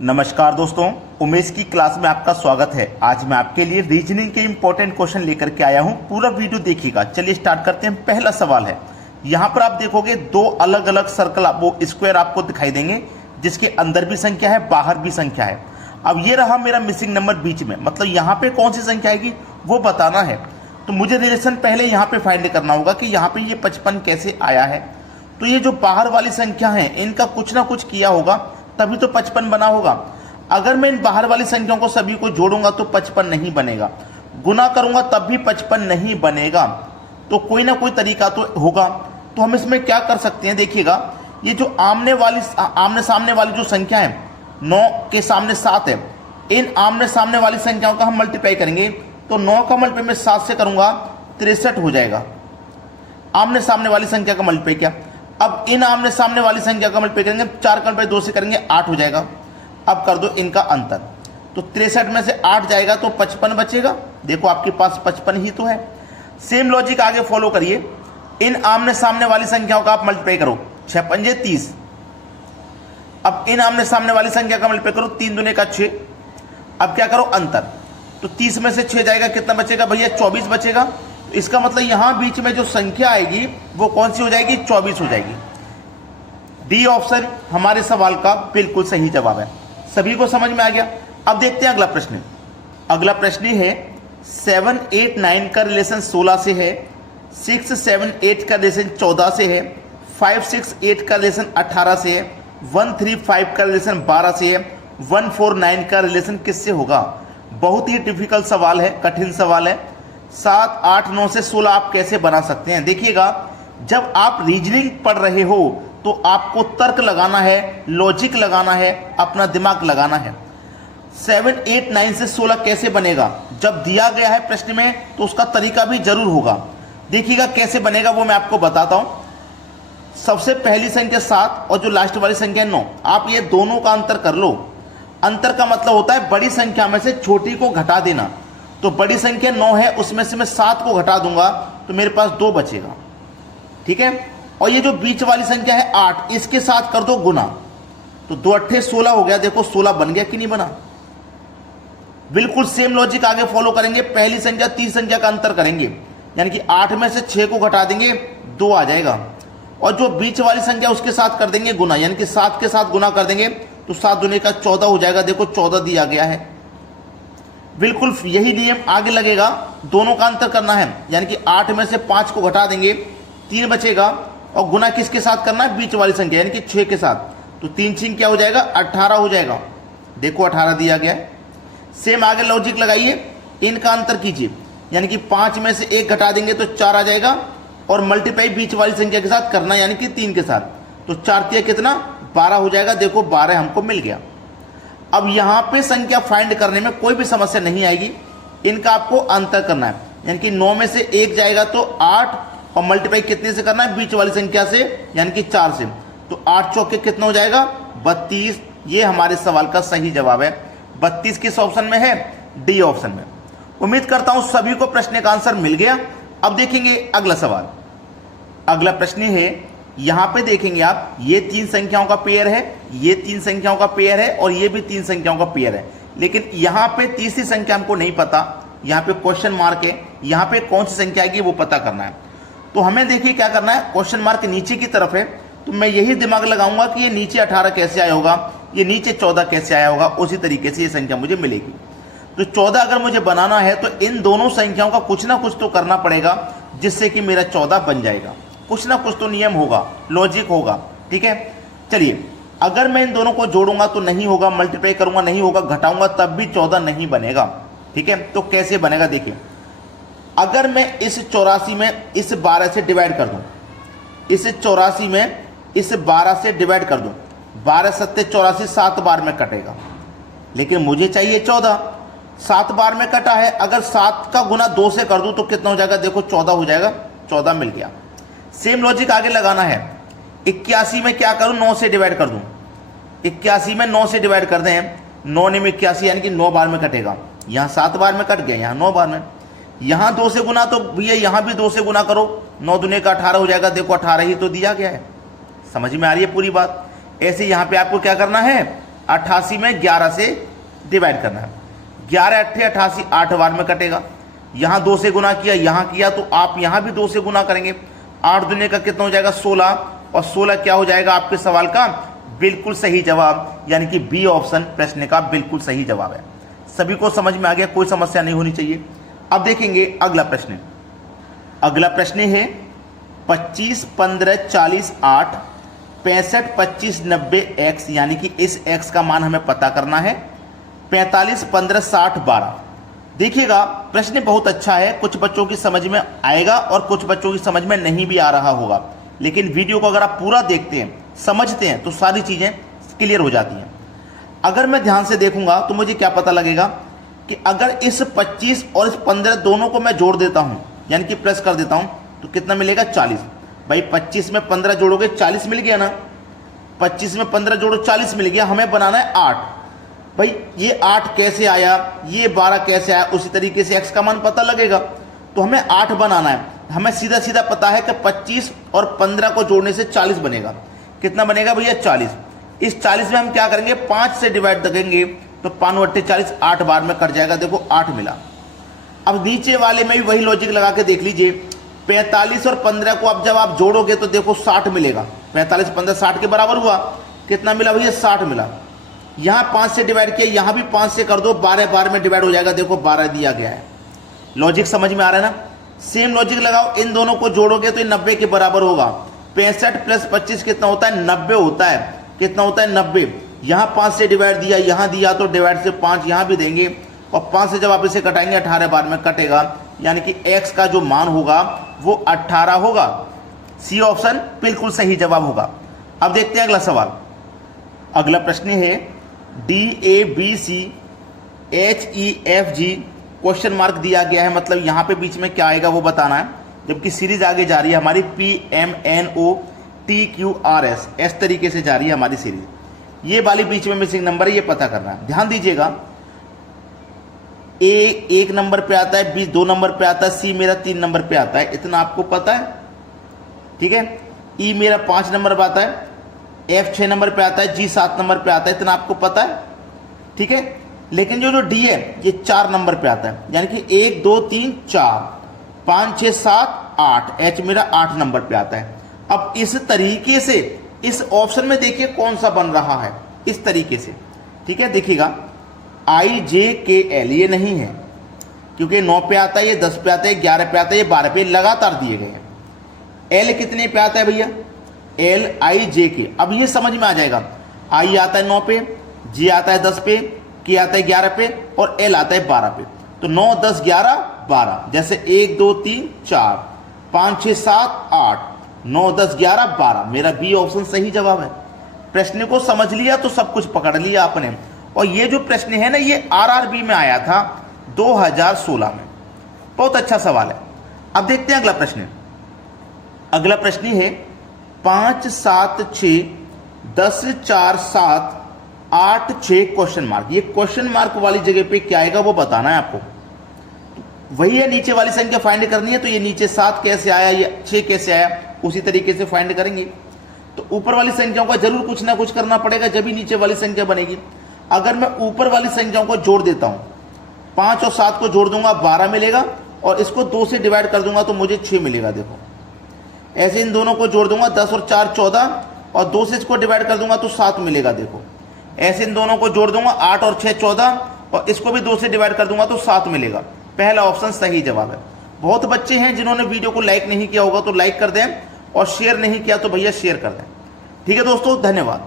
नमस्कार दोस्तों, उमेश की क्लास में आपका स्वागत है। आज मैं आपके लिए रीजनिंग के इंपॉर्टेंट क्वेश्चन लेकर के आया हूं। पूरा वीडियो देखिएगा। चलिए स्टार्ट करते हैं। पहला सवाल है, यहां पर आप देखोगे दो अलग अलग सर्कल वो स्क्वायर आपको दिखाई देंगे, जिसके अंदर भी संख्या है, बाहर भी संख्या है। अब ये रहा मेरा मिसिंग नंबर बीच में, मतलब यहाँ पे कौन सी संख्या आएगी वो बताना है। तो मुझे रिलेशन पहले यहाँ पे फाइंड करना होगा कि यहाँ पे ये 55 कैसे आया है। तो ये जो बाहर वाली संख्या है इनका कुछ ना कुछ किया होगा, तभी तो 55 बना होगा। अगर मैं इन बाहर वाली संख्याओं को सभी को जोड़ूंगा तो 55 नहीं बनेगा, गुना करूंगा तब भी 55 नहीं बनेगा। तो कोई ना कोई तरीका तो होगा। तो हम इसमें क्या कर सकते हैं, देखिएगा, ये जो आमने सामने वाली जो संख्या है 9 के सामने 7 है, इन आमने सामने वाली संख्याओं का हम मल्टीप्लाई करेंगे तो 9 का मल्टीप्लाई मैं 7 से करूंगा 63 हो जाएगा। आमने सामने वाली संख्या का मल्टीप्लाई किया। अब इन आमने सामने वाली संख्या का मल्टीप्लाई करेंगे, 4 का मल्टीप्लाई 2 से करेंगे 8 हो जाएगा। अब कर दो इनका अंतर, तो 63 में से 8 जाएगा तो 55 बचेगा। देखो आपके पास 55 ही तो है। सेम लॉजिक आगे फॉलो करिए। इन आमने सामने वाली संख्याओं का आप मल्टीप्लाई करो, 6 पंजे 30। अब इन आमने सामने वाली संख्या का मल्टीप्लाई करो, 3 दूने का 6। अब क्या करो अंतर, तो 30 में से 6 जाएगा, कितना बचेगा भैया 24 बचेगा। तो इसका मतलब यहां बीच में जो संख्या आएगी वो कौन सी हो जाएगी, 24 हो जाएगी। डी ऑप्शन हमारे सवाल का बिल्कुल सही जवाब है। सभी को समझ में आ गया। अब देखते हैं अगला प्रश्न। अगला प्रश्न है 7, 8, 9 का रिलेशन 16 से है, 6, 7, 8 का रिलेशन 14 से है, 5, 6, 8 का रिलेशन 18 से है, 1, 3, 5 का रिलेशन 12 से है, 1, 4, 9 का रिलेशन किससे होगा। बहुत ही डिफिकल्ट सवाल है, कठिन सवाल है। 7, 8, 9 से 16 आप कैसे बना सकते हैं। देखिएगा, जब आप रीजनिंग पढ़ रहे हो तो आपको तर्क लगाना है, लॉजिक लगाना है, अपना दिमाग लगाना है। 7, 8, 9 से 16 कैसे बनेगा, जब दिया गया है प्रश्न में तो उसका तरीका भी जरूर होगा। देखिएगा कैसे बनेगा वो मैं आपको बताता हूं। सबसे पहली संख्या 7 और जो लास्ट वाली संख्या 9, आप ये दोनों का अंतर कर लो। अंतर का मतलब होता है बड़ी संख्या में से छोटी को घटा देना। तो बड़ी संख्या 9 है, उसमें से मैं 7 को घटा दूंगा तो मेरे पास 2 बचेगा, ठीक है। और ये जो बीच वाली संख्या है 8, इसके साथ कर दो गुना, तो 2 8 16 हो गया। देखो 16 बन गया कि नहीं बना। बिल्कुल सेम लॉजिक आगे फॉलो करेंगे। पहली संख्या तीसरी संख्या का अंतर करेंगे, यानी कि 8 में से 6 को घटा देंगे 2 आ जाएगा। और जो बीच वाली संख्या उसके साथ कर देंगे गुना, यानी कि 7 के साथ गुना कर देंगे तो 7 दूने का 14 हो जाएगा। देखो 14 दिया गया है। बिल्कुल यही नियम आगे लगेगा, दोनों का अंतर करना है, यानी कि 8 में से 5 को घटा देंगे 3 बचेगा। और गुना किसके साथ करना है, बीच वाली संख्या यानी कि 6 के साथ। तो 3 6 क्या हो जाएगा, 18 हो जाएगा। देखो 18 दिया गया है। सेम आगे लॉजिक लगाइए, इनका अंतर कीजिए, यानी कि 5 में से 1 घटा देंगे तो 4 आ जाएगा। और मल्टीप्लाई बीच वाली संख्या के साथ करना, यानी कि 3 के साथ। तो 4 3 कितना, 12 हो जाएगा। देखो 12 हमको मिल गया। अब यहां पे संख्या फाइंड करने में कोई भी समस्या नहीं आएगी। इनका आपको अंतर करना है, यानी कि 9 में से 1 जाएगा तो 8, और मल्टीप्लाई कितने से करना है, बीच वाली संख्या से, यानी कि 4 से। तो 8 चौके कितना हो जाएगा, 32। ये हमारे सवाल का सही जवाब है। 32 किस ऑप्शन में है, डी ऑप्शन में। उम्मीद करता हूं सभी को प्रश्न का आंसर मिल गया। अब देखेंगे अगला सवाल। अगला प्रश्न है, यहां पे देखेंगे आप, ये 3 संख्याओं का पेयर है, ये 3 संख्याओं का पेयर है, और ये भी 3 संख्याओं का पेयर है। लेकिन यहां पे तीसरी संख्या हमको नहीं पता, यहां पे क्वेश्चन मार्क है। यहां पे कौन सी संख्या आएगी वो पता करना है। तो हमें देखिए क्या करना है, क्वेश्चन मार्क नीचे की तरफ है, तो मैं यही दिमाग लगाऊंगा कि ये नीचे 18 कैसे आया होगा, ये नीचे 14 कैसे आया होगा। उसी तरीके से ये संख्या मुझे मिलेगी। तो 14 अगर मुझे बनाना है तो इन दोनों संख्याओं का कुछ ना कुछ तो करना पड़ेगा, जिससे कि मेरा 14 बन जाएगा। कुछ ना कुछ तो नियम होगा, लॉजिक होगा, ठीक है। चलिए, अगर मैं इन दोनों को जोड़ूंगा तो नहीं होगा, मल्टीप्लाई करूंगा नहीं होगा, घटाऊंगा तब भी 14 नहीं बनेगा, ठीक है। तो कैसे बनेगा देखिए, अगर मैं इस 84 में इस 12 से डिवाइड कर दूं, इस 84 में इस 12 से डिवाइड कर दूं, 12 7 84, 7 बार में कटेगा। लेकिन मुझे चाहिए 14, 7 बार में कटा है। अगर 7 का गुना 2 से कर दूं तो कितना हो जाएगा, देखो 14 हो जाएगा। 14 मिल गया। सेम लॉजिक आगे लगाना है। 81 में क्या करूं, 9 से डिवाइड कर दूं। 81 में 9 से डिवाइड कर दें, 9 9 में 81, यानी कि 9 बार में कटेगा। यहां 7 बार में कट गया, यहां 9 बार में। यहां 2 से गुना, तो भैया यहां भी 2 से गुना करो, 9 दूने का 18 हो जाएगा। देखो 18 ही तो दिया गया है। समझ में आ रही है पूरी बात। ऐसे यहां पे आपको क्या करना है, 88 में 11 से डिवाइड करना है। 11 8 88, 8 बार में कटेगा। यहाँ 2 से गुना किया, यहाँ किया, तो आप यहाँ भी 2 से गुना करेंगे। 8 दूने का कितना हो जाएगा 16, और 16 क्या हो जाएगा आपके सवाल का बिल्कुल सही जवाब, यानी कि बी ऑप्शन प्रश्न का बिल्कुल सही जवाब है। सभी को समझ में आ गया, कोई समस्या नहीं होनी चाहिए। अब देखेंगे अगला प्रश्न। अगला प्रश्न है 25 15 40 8 65 25 90 x, यानी कि इस x का मान हमें पता करना है। 45 15 60 12। देखिएगा प्रश्न बहुत अच्छा है, कुछ बच्चों की समझ में आएगा और कुछ बच्चों की समझ में नहीं भी आ रहा होगा, लेकिन वीडियो को अगर आप पूरा देखते हैं, समझते हैं, तो सारी चीजें क्लियर हो जाती हैं। अगर मैं ध्यान से देखूंगा तो मुझे क्या पता लगेगा कि अगर इस 25 और इस 15 दोनों को मैं जोड़ देता हूं, यानी कि प्लस कर देता हूं, तो कितना मिलेगा 40। भाई 25 में 15 जोड़ोगे 40 मिल गया ना, 25 में 15 जोड़ो 40 मिल गया। हमें बनाना है 8। भाई ये 8 कैसे आया, ये 12 कैसे आया, उसी तरीके से x का मान पता लगेगा। तो हमें 8 बनाना है। हमें सीधा सीधा पता है कि 25 और 15 को जोड़ने से 40 बनेगा। कितना बनेगा भैया 40। इस 40 में हम क्या करेंगे 5 से डिवाइड करेंगे, तो 5 बट्टे 40, 8 बार में कट जाएगा। देखो 8 मिला। अब नीचे वाले में भी वही लॉजिक लगा के देख लीजिए। 45 और 15 को अब जब आप जोड़ोगे तो देखो 60 मिलेगा। 45 15 60 के बराबर हुआ। कितना मिला भैया 60 मिला। यहाँ 5 से डिवाइड किया, यहाँ भी 5 से कर दो, 12 बार में डिवाइड हो जाएगा। देखो 12 दिया गया है। लॉजिक समझ में आ रहा है ना। सेम लॉजिक लगाओ, इन दोनों को जोड़ोगे तो ये 90 के बराबर होगा। 65 प्लस 25 कितना होता है 90 होता है। कितना होता है 90। यहाँ 5 से डिवाइड दिया, यहाँ दिया, तो डिवाइड से 5 यहाँ भी देंगे, और 5 से जब आप इसे कटाएंगे 18 बार में कटेगा, यानी कि x का जो मान होगा वो 18 होगा। सी ऑप्शन बिल्कुल सही जवाब होगा। अब देखते हैं अगला सवाल। अगला प्रश्न है DABCHEFG क्वेश्चन मार्क दिया गया है, मतलब यहां पे बीच में क्या आएगा वो बताना है। जबकि सीरीज आगे जा रही है हमारी PMNOTQRS, इस तरीके से जा रही है हमारी सीरीज। ये वाली बीच में मिसिंग नंबर है, ये पता करना है। ध्यान दीजिएगा, ए 1 नंबर पे आता है, बी 2 नंबर पे आता है, सी मेरा 3 नंबर पे आता है, इतना आपको पता है। ठीक है। ई मेरा 5 नंबर पे आता है, एफ 6 नंबर पे आता है, जी 7 नंबर पे आता है, इतना आपको पता है। ठीक है। लेकिन जो डी है ये 4 नंबर पे आता है, यानी कि 1 2 3 4 5 6 7 8, एच मेरा 8 नंबर पे आता है। अब इस तरीके से इस ऑप्शन में देखिए कौन सा बन रहा है, इस तरीके से। ठीक है। देखिएगा IJKL ये नहीं है, क्योंकि 9 पे आता है, ये 10 पे आता है, 11 पे आता है, ये 12 पे लगातार दिए गए हैं। L कितने पे आता है भैया LIJK। अब ये समझ में आ जाएगा। I आता है 9 पे, J आता है 10 पे, K आता है 11 पे, और L आता है 12 पे। तो 9 10 11 12, जैसे 1 2 3 4 5 6 7 8 9 10 11 12, मेरा बी ऑप्शन सही जवाब है। प्रश्न को समझ लिया तो सब कुछ पकड़ लिया आपने। और ये जो प्रश्न है ना, ये RRB में आया था 2016 में। बहुत अच्छा सवाल है। अब देखते हैं अगला प्रश्न। अगला प्रश्न है 5 7 6 10 4 7 8 6 क्वेश्चन मार्क। ये क्वेश्चन मार्क वाली जगह पे क्या आएगा वो बताना है आपको। वही है, नीचे वाली संख्या फाइंड करनी है। तो ये नीचे 7 कैसे आया, ये 6 कैसे आया, उसी तरीके से फाइंड करेंगे। तो ऊपर वाली संख्याओं का जरूर कुछ ना कुछ करना पड़ेगा, जब भी नीचे वाली संख्या बनेगी। अगर मैं ऊपर वाली संख्याओं को जोड़ देता हूं, 5 और 7 को जोड़ दूंगा 12 मिलेगा, और इसको 2 से डिवाइड कर दूंगा तो मुझे 6 मिलेगा। देखो ऐसे इन दोनों को जोड़ दूंगा, 10 और 4 14, और 2 से इसको डिवाइड कर दूंगा तो 7 मिलेगा। देखो ऐसे इन दोनों को जोड़ दूंगा, 8 और 6 14, और इसको भी 2 से डिवाइड कर दूंगा तो 7 मिलेगा। पहला ऑप्शन सही जवाब है। बहुत बच्चे हैं जिन्होंने वीडियो को लाइक नहीं किया होगा, तो लाइक कर दें, और शेयर नहीं किया तो भैया शेयर कर दें। ठीक है दोस्तों, धन्यवाद।